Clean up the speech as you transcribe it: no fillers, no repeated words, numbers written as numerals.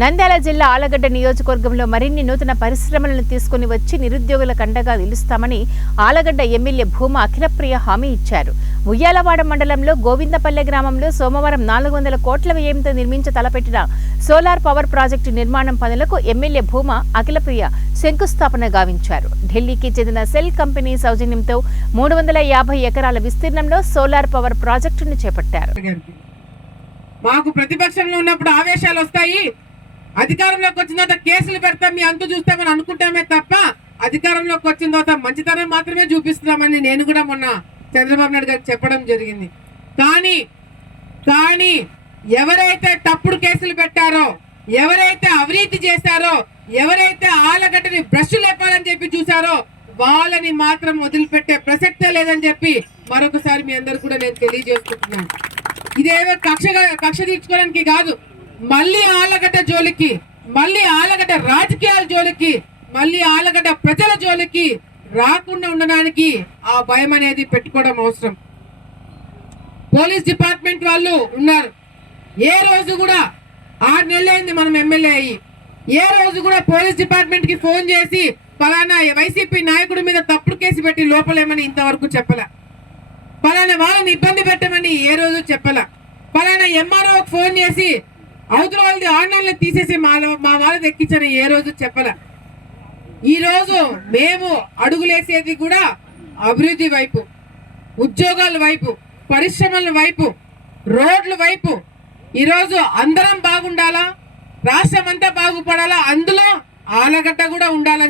నంద్యాల జిల్లా ఆలగడ్డ నియోజకవర్గంలో మరిన్ని నూతన పరిశ్రమలను తీసుకుని వచ్చి నిరుద్యోగులకు అండగా నిలుస్తామని ఆలగడ్డ ఎమ్మెల్యే భూమా అఖిలప్రియ హామీ ఇచ్చారు. ఉయ్యాలవాడ మండలంలో గోవిందపల్లె గ్రామంలో సోమవారం 400 కోట్ల వ్యయంతో నిర్మించ తలపెట్టిన సోలార్ పవర్ ప్రాజెక్టు నిర్మాణం పనులకు ఎమ్మెల్యే భూమా అఖిలప్రియ శంకుస్థాపన గావించారు. ఢిల్లీకి చెందిన సెల్ కంపెనీ సౌజన్యంతో 350 ఎకరాల విస్తీర్ణంలో సోలార్ పవర్ ప్రాజెక్టును చేపట్టారు. మాకు ప్రతిపక్షంలో ఉన్నప్పుడు ఆవేశాలు వస్తాయి, అధికారంలోకి వచ్చిన తర్వాత కేసులు పెడతాం, మీ అంతు చూస్తామని అనుకుంటామే తప్ప అధికారంలోకి వచ్చిన తర్వాత మంచితనం మాత్రమే చూపిస్తున్నామని నేను కూడా మొన్న చంద్రబాబు నాయుడు గారికి చెప్పడం జరిగింది. కానీ ఎవరైతే తప్పుడు కేసులు పెట్టారో, ఎవరైతే అవినీతి చేశారో, ఎవరైతే ఆలగడ్డని బ్రష్ లేపాలని చెప్పి చూసారో వాళ్ళని మాత్రం వదిలిపెట్టే ప్రసక్తే లేదని చెప్పి మరొకసారి మీ అందరు కూడా నేను తెలియజేసుకుంటున్నాను. ఇదేవో కక్ష తీర్చుకోవడానికి కాదు, మళ్ళీ ఆలగడ్డ జోలికి, మళ్ళీ ఆలగడ్డ రాజకీయాల జోలికి, మళ్ళీ ఆలగడ్డ ప్రజల జోలికి రాకుండా ఉండడానికి ఆ భయం అనేది పెట్టుకోవడం అవసరం. పోలీస్ డిపార్ట్మెంట్ వాళ్ళు ఉన్నారు. ఏ రోజు కూడా 6 నెలలైంది మనం ఎమ్మెల్యే అయ్యి, ఏ రోజు కూడా పోలీస్ డిపార్ట్మెంట్ కి ఫోన్ చేసి ఫలానా వైసీపీ నాయకుడి మీద తప్పుడు కేసు పెట్టి లోపలేమని ఇంతవరకు చెప్పలే. ఫలానా వాళ్ళని ఇబ్బంది పెట్టమని ఏ రోజు చెప్పలే. ఫలానా ఎంఆర్ఓకి ఫోన్ చేసి అవతల వాళ్ళది ఆర్డర్లు తీసేసి మా వాళ్ళది ఎక్కించని ఏ రోజు చెప్పలే. ఈ రోజు మేము అడుగులేసేది కూడా అభివృద్ధి వైపు, ఉద్యోగాల వైపు, పరిశ్రమల వైపు, రోడ్ల వైపు. ఈరోజు అందరం బాగుండాలా, రాష్ట్రం అంతా బాగుపడాలా, అందులో ఆలగడ్డ కూడా ఉండాలని